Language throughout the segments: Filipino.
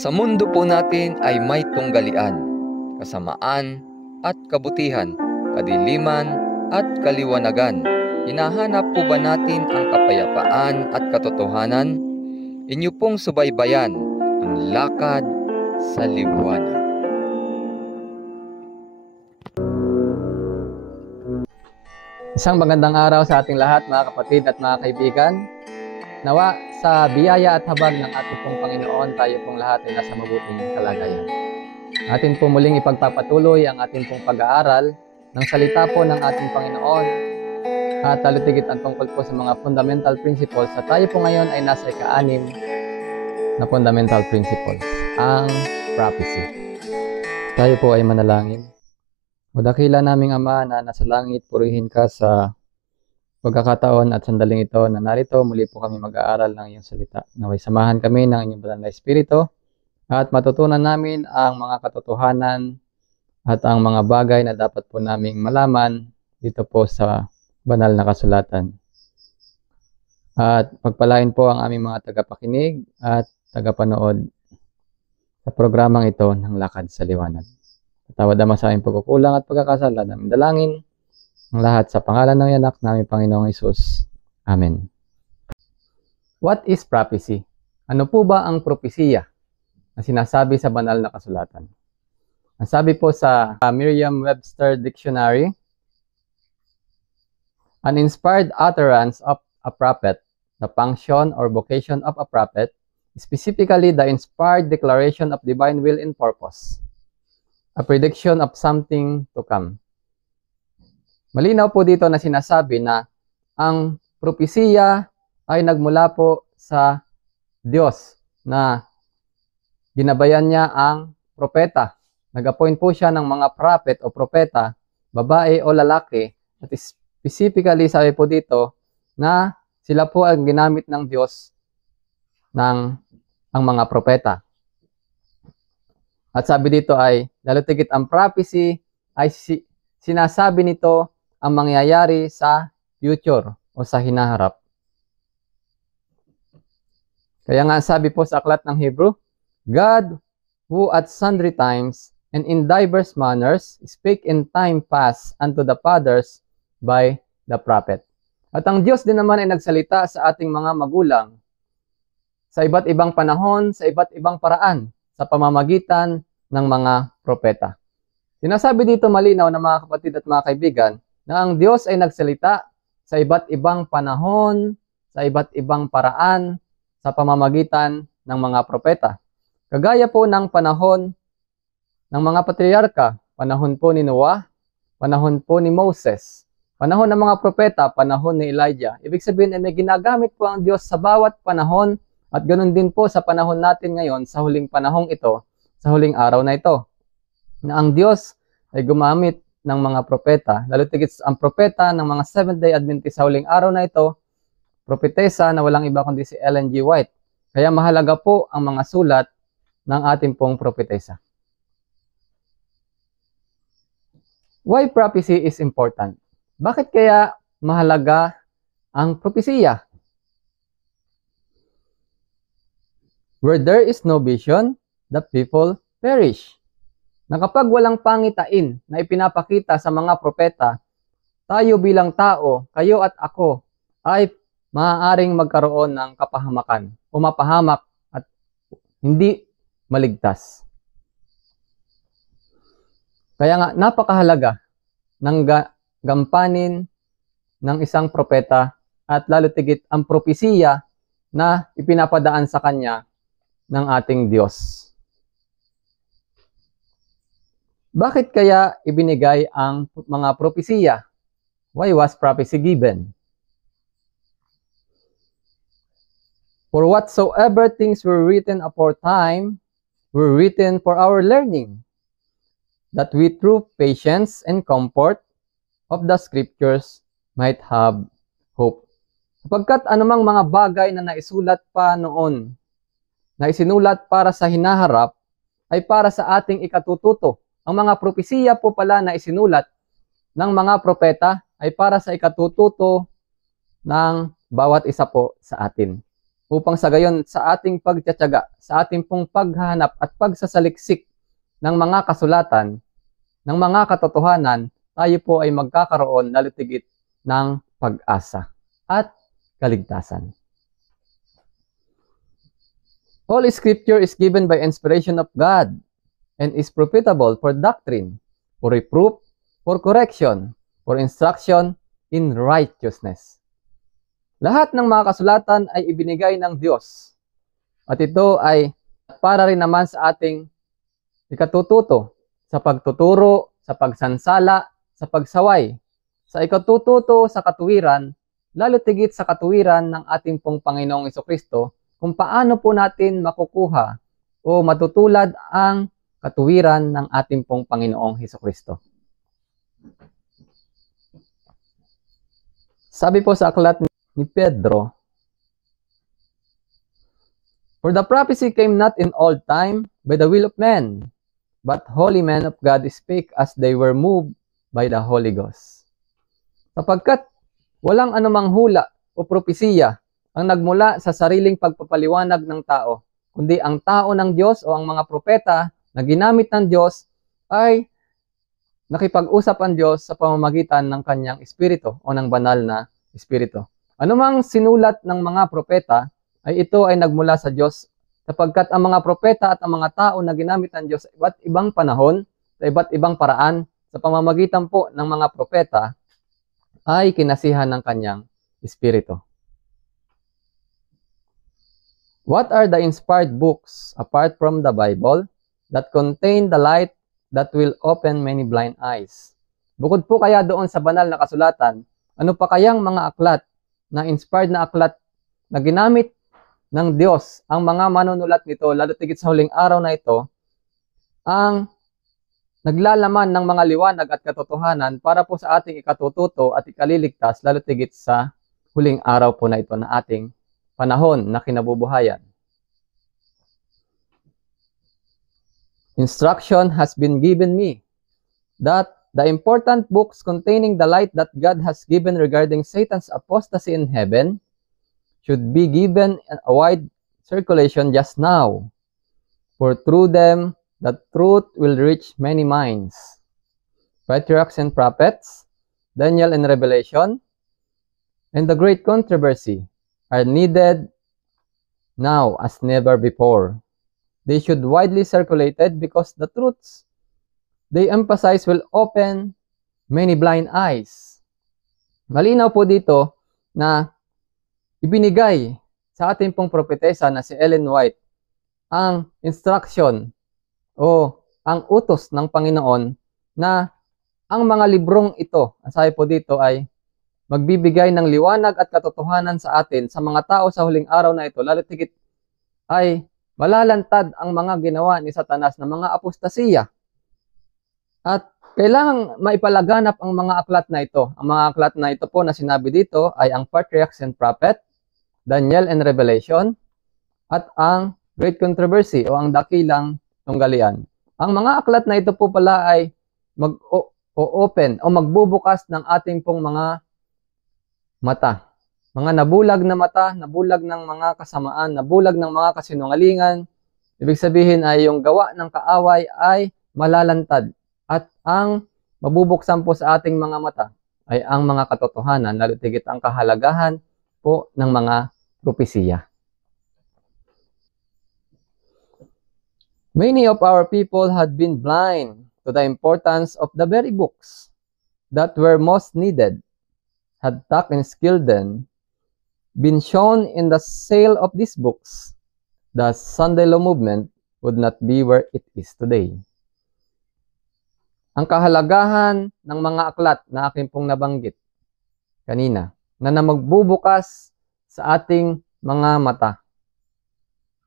Sa mundo po natin ay may tunggalian, kasamaan at kabutihan, kadiliman at kaliwanagan. Hinahanap po ba natin ang kapayapaan at katotohanan? Inyo pong subaybayan ang lakad sa liwanag. Isang magandang araw sa ating lahat, mga kapatid at mga kaibigan. Nawa sa biyaya at habag ng ating pong Panginoon, tayo pong lahat ay nasa mabuting kalagayan. Atin po muling ipagpapatuloy ang ating pong pag-aaral ng salita po ng ating Panginoon at talutigit ang tungkol po sa mga fundamental principles. At tayo po ngayon ay nasa ika-6 na fundamental principles, ang prophecy. Tayo po ay manalangin. O dakila naming Ama na nasa langit, purihin ka sa pagkakataon at sandaling ito na narito muli po kami mag-aaral ng iyong salita. Naway samahan kami ng inyong banal na Espiritu at matutunan namin ang mga katotohanan at ang mga bagay na dapat po naming malaman dito po sa banal na kasulatan. At pagpalain po ang aming mga tagapakinig at tagapanood sa programang ito ng Lakad sa Liwanag. Tawad naman sa aming pagkukulang at pagkakasala namin dalangin ang lahat sa pangalan ng anak namin Panginoong Hesus. Amen. What is prophecy? Ano po ba ang propesiya na sinasabi sa banal na kasulatan? Ang sabi po sa Merriam-Webster Dictionary, an inspired utterance of a prophet, the function or vocation of a prophet, specifically the inspired declaration of divine will and purpose, a prediction of something to come. Malinaw po dito na sinasabi na ang propesiya ay nagmula po sa Diyos na ginabayan niya ang propeta. Nag-appoint po siya ng mga prophet o propeta, babae o lalaki. At specifically sabi po dito na sila po ang ginamit ng Diyos ng ang mga propeta. At sabi dito ay, lalo tigit ang prophecy ay sinasabi nito ang mangyayari sa future o sa hinaharap. Kaya nga sabi po sa aklat ng Hebrew, God who at sundry times and in diverse manners spake in time past unto the fathers by the prophet. At ang Diyos din naman ay nagsalita sa ating mga magulang sa iba't ibang panahon, sa iba't ibang paraan, sa pamamagitan ng mga propeta. Sinasabi dito malinaw na mga kapatid at mga kaibigan na ang Diyos ay nagsalita sa iba't ibang panahon, sa iba't ibang paraan, sa pamamagitan ng mga propeta. Kagaya po ng panahon ng mga patriarka, panahon po ni Noah, panahon po ni Moses, panahon ng mga propeta, panahon ni Elijah. Ibig sabihin ay may ginagamit po ang Diyos sa bawat panahon at ganoon din po sa panahon natin ngayon, sa huling panahong ito, sa huling araw na ito, na ang Diyos ay gumamit ng mga propeta, lalo tigit ang propeta ng mga Seventh-day Adventist sa huling araw na ito, propetesa na walang iba kundi si Ellen G. White. Kaya mahalaga po ang mga sulat ng ating pong propetesa. Why prophecy is important? Bakit kaya mahalaga ang propesiya? Where there is no vision, the people perish. Na kapag walang pangitain na ipinapakita sa mga propeta, tayo bilang tao, kayo at ako, ay maaaring magkaroon ng kapahamakan, umapahamak at hindi maligtas. Kaya nga, napakahalaga ng gampanin ng isang propeta at lalo tigit ang propesiya na ipinapadaan sa kanya ng ating Diyos. Bakit kaya ibinigay ang mga propesiya? Why was prophecy given? For whatsoever things were written aforetime were written for our learning, that we through patience and comfort of the scriptures might have hope. Sapagkat anumang mga bagay na naisulat pa noon, na isinulat para sa hinaharap, ay para sa ating ikatututo. Ang mga propesiya po pala na isinulat ng mga propeta ay para sa ikatututo ng bawat isa po sa atin. upang sa gayon sa ating pagtiyatyaga, sa ating pong paghahanap at pagsasaliksik ng mga kasulatan, ng mga katotohanan, tayo po ay magkakaroon lalo't higit ng pag-asa at kaligtasan. All Scripture is given by inspiration of God and is profitable for doctrine, for reproof, for correction, for instruction in righteousness. Lahat ng mga kasulatan ay ibinigay ng Diyos. At ito ay para rin naman sa ating ikatututo, sa pagtuturo, sa pagsansala, sa pagsaway, sa ikatututo sa katuwiran, lalo tigit sa katuwiran ng ating pong Panginoong Jesucristo, kung paano po natin makukuha o matutulad ang katuwiran ng ating pong Panginoong Jesucristo. Sabi po sa aklat ni Pedro, "For the prophecy came not in old time by the will of men, but holy men of God spake as they were moved by the Holy Ghost." Sapagkat walang anumang hula o propesiya ang nagmula sa sariling pagpapaliwanag ng tao, kundi ang tao ng Diyos o ang mga propeta na ginamit ng Diyos ay nakipag-usap ang Diyos sa pamamagitan ng kanyang espiritu o ng banal na espiritu. Anumang sinulat ng mga propeta ay ito ay nagmula sa Diyos, sapagkat ang mga propeta at ang mga tao na ginamit ng Diyos sa iba't ibang panahon, sa iba't ibang paraan, sa pamamagitan po ng mga propeta ay kinasihan ng kanyang espiritu. What are the inspired books apart from the Bible that contain the light that will open many blind eyes? Bukod po kaya doon sa banal na kasulatan, ano pa kayang mga aklat na inspired na aklat na ginamit ng Diyos ang mga manunulat nito, lalo tigit sa huling araw na ito, ang naglalaman ng mga liwanag at katotohanan para po sa ating ikatututo at ikaliligtas, lalo tigit sa huling araw po na ito na ating panahon na kinabubuhayan. Instruction has been given me that the important books containing the light that God has given regarding Satan's apostasy in heaven should be given a wide circulation just now, for through them the truth will reach many minds. Patriarchs and prophets, Daniel and Revelation, and the great controversy are needed now as never before. They should widely circulated because the truths they emphasize will open many blind eyes. Malinaw po dito na ibinigay sa ating pong propetesa na si Ellen White ang instruction o ang utos ng Panginoon na ang mga librong ito, ang sabi po dito ay magbibigay ng liwanag at katotohanan sa atin, sa mga tao sa huling araw na ito, lalo tigit ay malalantad ang mga ginawa ni Satanas na mga apostasiya. At kailangang maipalaganap ang mga aklat na ito. Ang mga aklat na ito po na sinabi dito ay ang Patriarchs and Prophet, Daniel and Revelation, at ang Great Controversy o ang Dakilang Tunggalian. Ang mga aklat na ito po pala ay mag-open o magbubukas ng ating pong mga mata. Mga nabulag na mata, nabulag ng mga kasamaan, nabulag ng mga kasinungalingan. Ibig sabihin ay yung gawa ng kaaway ay malalantad. At ang mabubuksan po sa ating mga mata ay ang mga katotohanan, lalo tigit ang kahalagahan po ng mga propesiya. Many of our people had been blind to the importance of the very books that were most needed, had taught and skilled them, been shown in the sale of these books, the Sunday Law movement would not be where it is today. Ang kahalagahan ng mga aklat na aking pong nabanggit kanina, na magbubukas sa ating mga mata,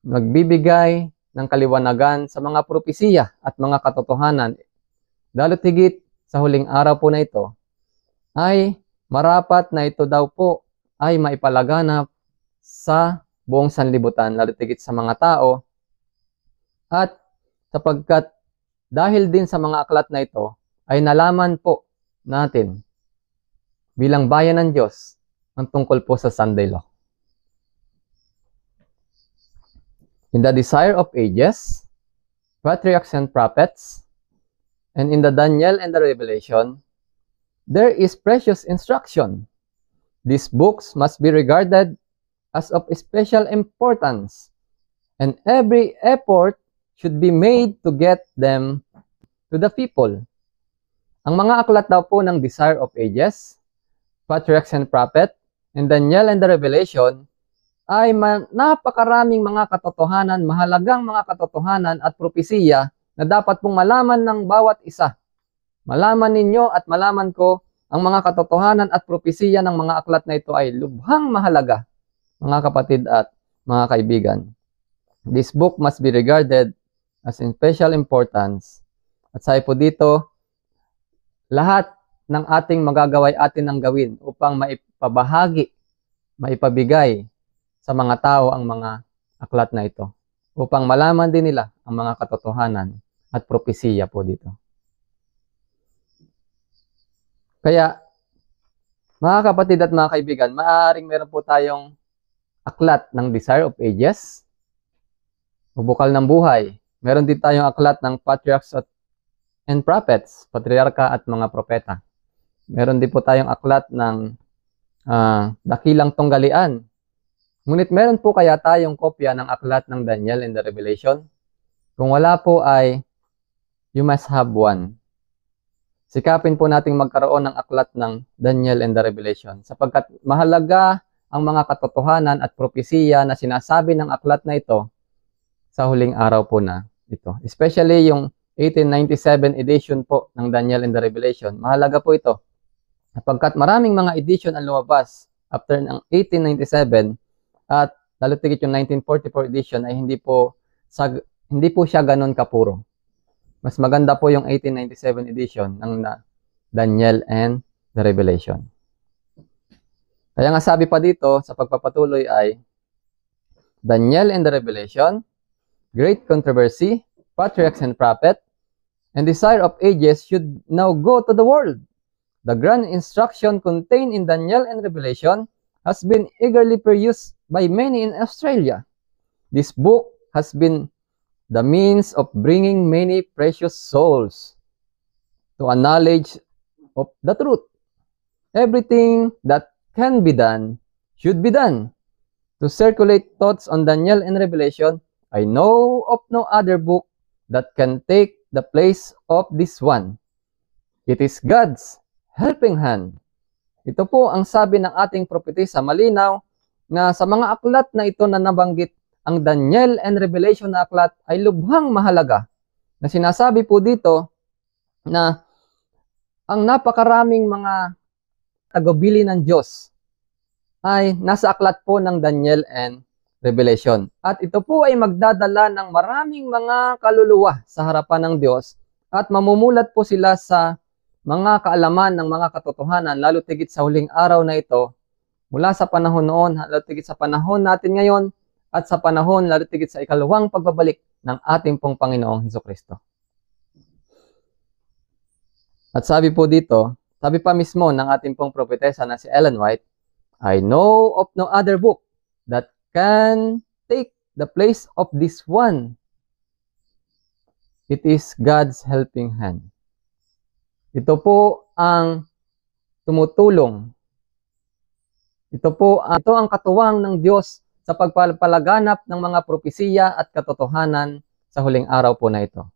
nagbibigay ng kaliwanagan sa mga propesiya at mga katotohanan, lalo tigit sa huling araw po na ito, ay marapat na ito daw po ay maipalaganap sa buong sanlibutan, lalo tigit sa mga tao. At sapagkat dahil din sa mga aklat na ito, ay nalaman po natin bilang bayan ng Diyos ang tungkol po sa Sunday Law. In the Desire of Ages, Patriarchs and Prophets, and in the Daniel and the Revelation, there is precious instruction. These books must be regarded as of special importance, and every effort should be made to get them to the people. Ang mga aklat daw po ng Desire of Ages, Patriarchs and Prophet, and Daniel and the Revelation ay napakaraming mga katotohanan, mahalagang mga katotohanan at propesiya na dapat pong malaman ng bawat isa. Malaman ninyo at malaman ko ang mga katotohanan at propesiya ng mga aklat na ito ay lubhang mahalaga, mga kapatid at mga kaibigan. This book must be regarded as in special importance. At sabi po dito, lahat ng ating magagaway atin ang gawin upang maipabahagi, maipabigay sa mga tao ang mga aklat na ito upang malaman din nila ang mga katotohanan at propesiya po dito. Kaya, mga kapatid at mga kaibigan, maaaring meron po tayong aklat ng Desire of Ages, o Bukal ng Buhay. Meron din tayong aklat ng Patriarchs and Prophets, Patriarka at mga Propeta. Meron din po tayong aklat ng Dakilang Tunggalian. Ngunit meron po kaya tayong kopya ng aklat ng Daniel and the Revelation? Kung wala po ay, you must have one. Sikapin po nating magkaroon ng aklat ng Daniel and the Revelation sapagkat mahalaga ang mga katotohanan at propesiya na sinasabi ng aklat na ito sa huling araw po na ito. Especially yung 1897 edition po ng Daniel and the Revelation. Mahalaga po ito sapagkat maraming mga edition ang lumabas after ng 1897 at lalo tigit yung 1944 edition ay hindi po siya ganun kapuro. Mas maganda po yung 1897 edition ng Daniel and the Revelation. Kaya nga sabi pa dito sa pagpapatuloy ay Daniel and the Revelation, Great Controversy, Patriarchs and Prophet, and Desire of Ages should now go to the world. The grand instruction contained in Daniel and Revelation has been eagerly perused by many in Australia. This book has been the means of bringing many precious souls to a knowledge of the truth. Everything that can be done should be done. To circulate thoughts on Daniel and Revelation, I know of no other book that can take the place of this one. It is God's helping hand. Ito po ang sabi ng ating propetisa malinaw na sa mga aklat na ito na nabanggit, ang Daniel and Revelation na aklat ay lubhang mahalaga. Na sinasabi po dito na ang napakaraming mga tagubilin ng Diyos ay nasa aklat po ng Daniel and Revelation. At ito po ay magdadala ng maraming mga kaluluwa sa harapan ng Diyos at mamumulat po sila sa mga kaalaman ng mga katotohanan, lalo tigit sa huling araw na ito, mula sa panahon noon, lalo tigit sa panahon natin ngayon, at sa panahon, lalo tigit sa ikalawang pagbabalik ng ating pong Panginoong Hesukristo. At sabi po dito, sabi pa mismo ng ating pong propetesa na si Ellen White, I know of no other book that can take the place of this one. It is God's helping hand. Ito po ang tumutulong. Ito ang katuwang ng Diyos sa pagpapalaganap ng mga propesiya at katotohanan sa huling araw po na ito.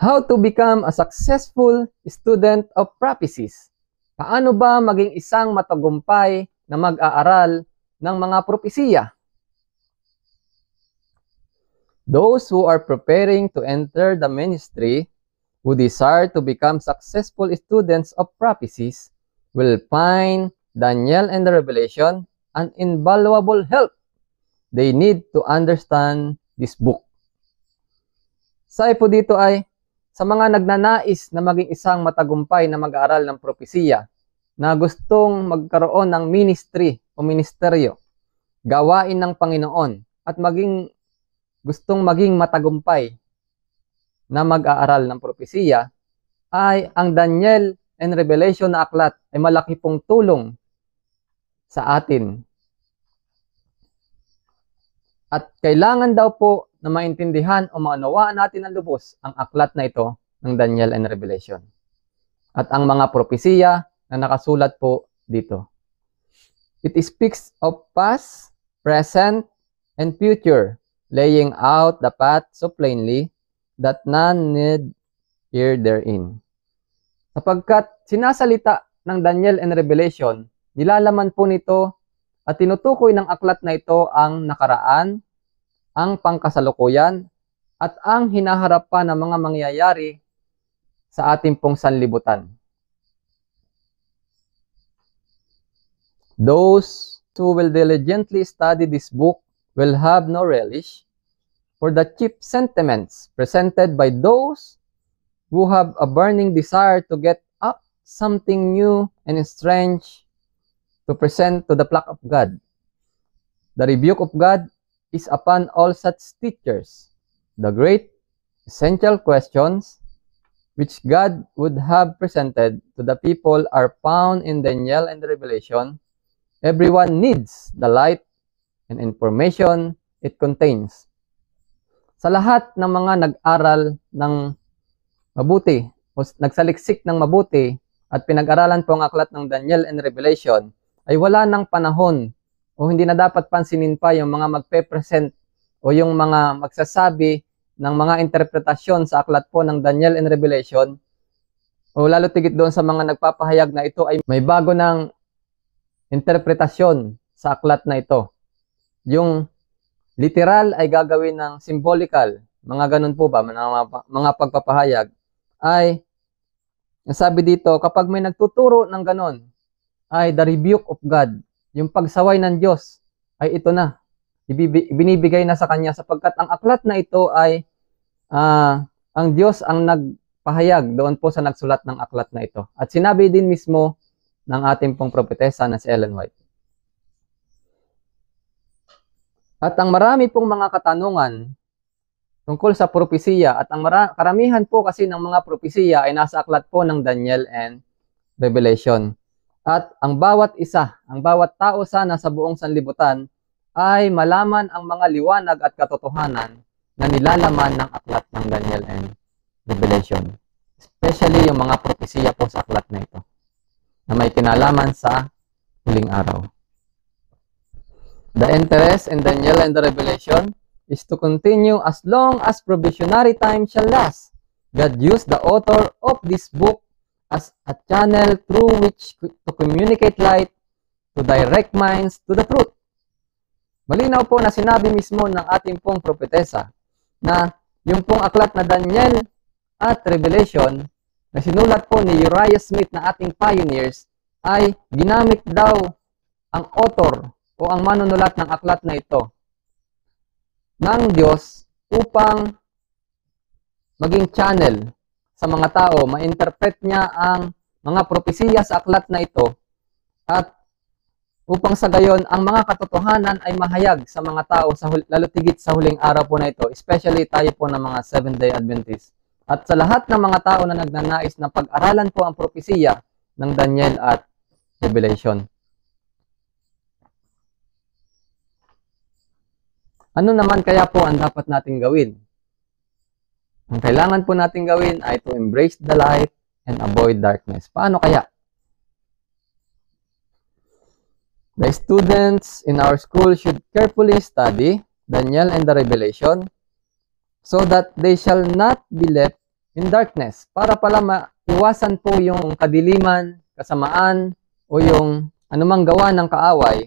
How to become a successful student of prophecies. Paano ba maging isang matagumpay na mag-aaral ng mga propesiya? Those who are preparing to enter the ministry, who desire to become successful students of prophecies, will find Daniel and the Revelation an invaluable help. They need to understand this book. Sabi po dito ay, sa mga nagnanais na maging isang matagumpay na mag-aaral ng propesiya, na gustong magkaroon ng ministry o ministeryo, gawain ng Panginoon, at gustong maging matagumpay na mag-aaral ng propesiya, ay ang Daniel and Revelation na aklat ay malaki pong tulong sa atin. At kailangan daw po na maintindihan o maunawaan natin ng lubos ang aklat na ito ng Daniel and Revelation. At ang mga propesiya na nakasulat po dito. It speaks of past, present, and future, laying out the path so plainly that none need hear therein. Sapagkat sinasalita ng Daniel and Revelation, nilalaman po nito at tinutukoy ng aklat na ito ang nakaraan, ang pangkasalukuyan, at ang hinaharap pa ng mga mangyayari sa ating pong sanlibutan. Those who will diligently study this book will have no relish for the cheap sentiments presented by those who have a burning desire to get up something new and strange to present to the flock of God. The rebuke of God is upon all such teachers. The great essential questions which God would have presented to the people are found in Daniel and the Revelation. Everyone needs the light and information it contains. Sa lahat ng mga nag-aral ng mabuti o nagsaliksik ng mabuti at pinag-aralan po ang aklat ng Daniel and Revelation, ay wala ng panahon o hindi na dapat pansinin pa yung mga magpe-present o yung mga magsasabi ng mga interpretasyon sa aklat po ng Daniel and Revelation, o lalo tigit doon sa mga nagpapahayag na ito ay may bago ng interpretasyon sa aklat na ito. Yung literal ay gagawin ng symbolical, mga ganun po ba, mga pagpapahayag, ay nasabi dito, kapag may nagtuturo ng ganun, ay the rebuke of God, yung pagsaway ng Diyos, ay ito na, ibinibigay na sa kanya, sapagkat ang aklat na ito ay ang Diyos ang nagpahayag doon po sa nagsulat ng aklat na ito. At sinabi din mismo ng ating pong propetesa na si Ellen White. At ang marami pong mga katanungan tungkol sa propesiya at ang karamihan po kasi ng mga propesiya ay nasa aklat po ng Daniel and Revelation. At ang bawat isa, ang bawat tao sana sa buong sanlibutan ay malaman ang mga liwanag at katotohanan na nilalaman ng aklat ng Daniel and Revelation. Especially yung mga propesiya po sa aklat na ito na may kinalaman sa huling araw. The interest in Daniel and the Revelation is to continue as long as probationary time shall last. God used the author of this book as a channel through which to communicate light, to direct minds to the truth. Malinaw po na sinabi mismo ng ating pong propetesa na yung pong aklat na Daniel at Revelation na sinulat po ni Uriah Smith na ating pioneers ay ginamit daw ang author o ang manunulat ng aklat na ito ng Diyos upang maging channel sa mga tao, ma-interpret niya ang mga propesiya sa aklat na ito at upang sa gayon ang mga katotohanan ay mahayag sa mga tao lalo tigit sa huling araw po na ito, especially tayo po ng mga Seventh-day Adventists. At sa lahat ng mga tao na nagnanais na pag-aralan po ang propesiya ng Daniel at Revelation. Ano naman kaya po ang dapat nating gawin? Ang kailangan po nating gawin ay to embrace the light and avoid darkness. Paano kaya? The students in our school should carefully study Daniel and the Revelation so that they shall not be left in darkness. Para pala maiwasan po yung kadiliman, kasamaan, o yung anumang gawa ng kaaway,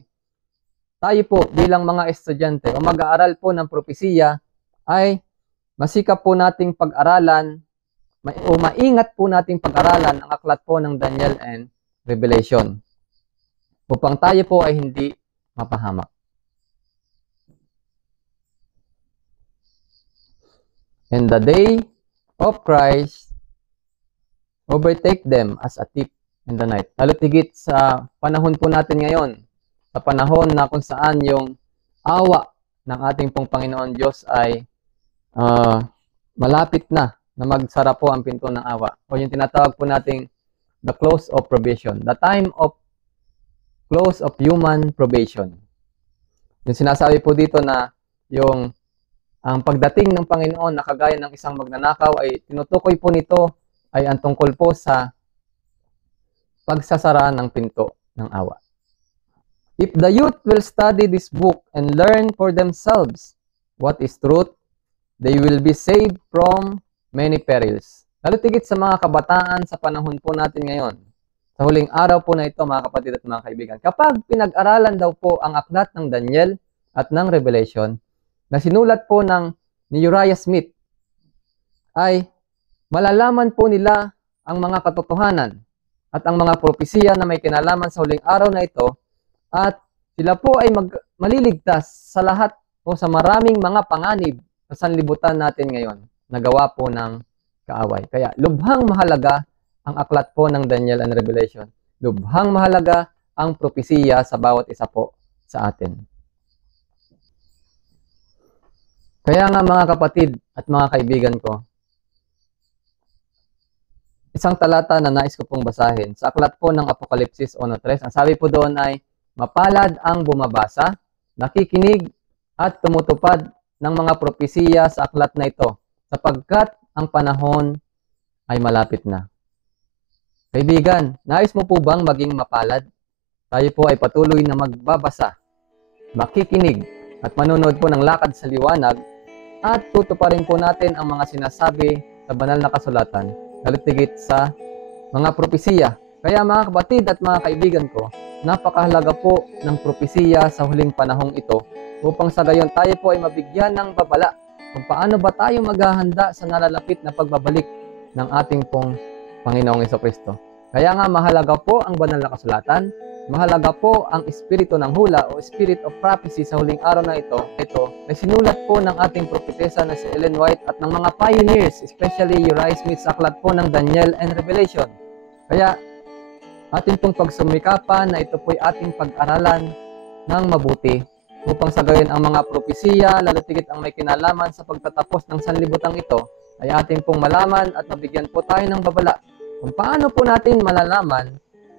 tayo po bilang mga estudyante o mag-aaral po ng propesiya ay masikap po nating pag-aralan o maingat po nating pag-aralan ang aklat po ng Daniel and Revelation upang tayo po ay hindi mapahamak. And the day of Christ overtake them as a thief in the night. Lalo tigit sa panahon po natin ngayon, sa panahon na kung saan yung awa ng ating pong Panginoon Diyos ay malapit na magsara po ang pinto ng awa. O yung tinatawag po nating the close of probation. The time of close of human probation. Yung sinasabi po dito na yung ang pagdating ng Panginoon na kagaya ng isang magnanakaw ay tinutukoy po nito ay ang tungkol po sa pagsasara ng pinto ng awa. If the youth will study this book and learn for themselves what is truth, they will be saved from many perils. Lalo tigit sa mga kabataan sa panahon po natin ngayon. Sa huling araw po na ito, mga kapatid at mga kaibigan, kapag pinag-aralan daw po ang aklat ng Daniel at ng Revelation na sinulat po ni Uriah Smith, ay malalaman po nila ang mga katotohanan at ang mga propesiya na may kinalaman sa huling araw na ito, at sila po ay maliligtas sa lahat o sa maraming mga panganib sa sanlibutan natin ngayon na gawa po ng kaaway. Kaya lubhang mahalaga ang aklat po ng Daniel and Revelation. Lubhang mahalaga ang propesiya sa bawat isa po sa atin. Kaya nga mga kapatid at mga kaibigan ko, isang talata na nais ko pong basahin sa aklat po ng Apokalipsis 1:3. Ang sabi po doon ay, mapalad ang bumabasa, nakikinig at tumutupad ng mga propesiya sa aklat na ito, sapagkat ang panahon ay malapit na. Kaibigan, nais mo po bang maging mapalad? Tayo po ay patuloy na magbabasa, makikinig at manonood po ng lakad sa liwanag, at tutuparin po natin ang mga sinasabi sa banal na kasulatan, lalo't higit sa mga propesiya. Kaya mga kapatid at mga kaibigan ko, napakahalaga po ng propesiya sa huling panahong ito upang sa gayon tayo po ay mabigyan ng babala kung paano ba tayo maghahanda sa nalalapit na pagbabalik ng ating pong Panginoong Jesucristo. Kaya nga mahalaga po ang banal na kasulatan, mahalaga po ang espiritu ng hula o spirit of prophecy sa huling araw na ito na sinulat po ng ating propetesa na si Ellen White at ng mga pioneers, especially Uriah Smith sa aklat po ng Daniel and Revelation. Kaya ating pong pagsumikapan na ito po'y ating pag-aralan ng mabuti upang sa gayon ang mga propesiya, lalo tigit ang may kinalaman sa pagtatapos ng sanlibutang ito, ay ating pong malaman at mabigyan po tayo ng babala kung paano po natin malalaman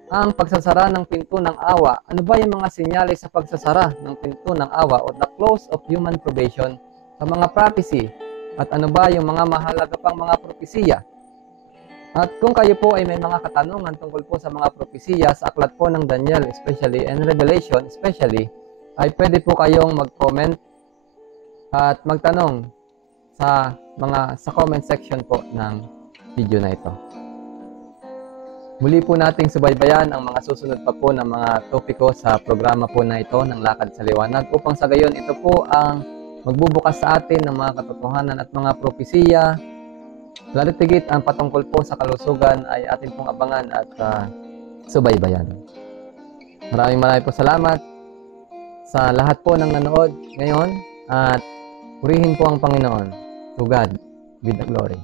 ang pagsasara ng pinto ng awa. Ano ba yung mga sinyalis sa pagsasara ng pinto ng awa o the close of human probation sa mga prophecy, at ano ba yung mga mahalaga pang mga propesiya. At kung kayo po ay may mga katanungan tungkol po sa mga propesiya sa aklat po ng Daniel especially and Revelation especially, ay pwede po kayong mag-comment at magtanong sa comment section po ng video na ito. Muli po nating subaybayan ang mga susunod pa po ng mga topiko sa programa po na ito ng Lakad sa Liwanag, upang sa gayon ito po ang magbubukas sa atin ng mga katotohanan at mga propesiya. Lalo tigit ang patungkol po sa kalusugan ay atin pong abangan at subaybayan. Maraming po salamat sa lahat po ng nanood ngayon, at purihin po ang Panginoon. To God be the glory.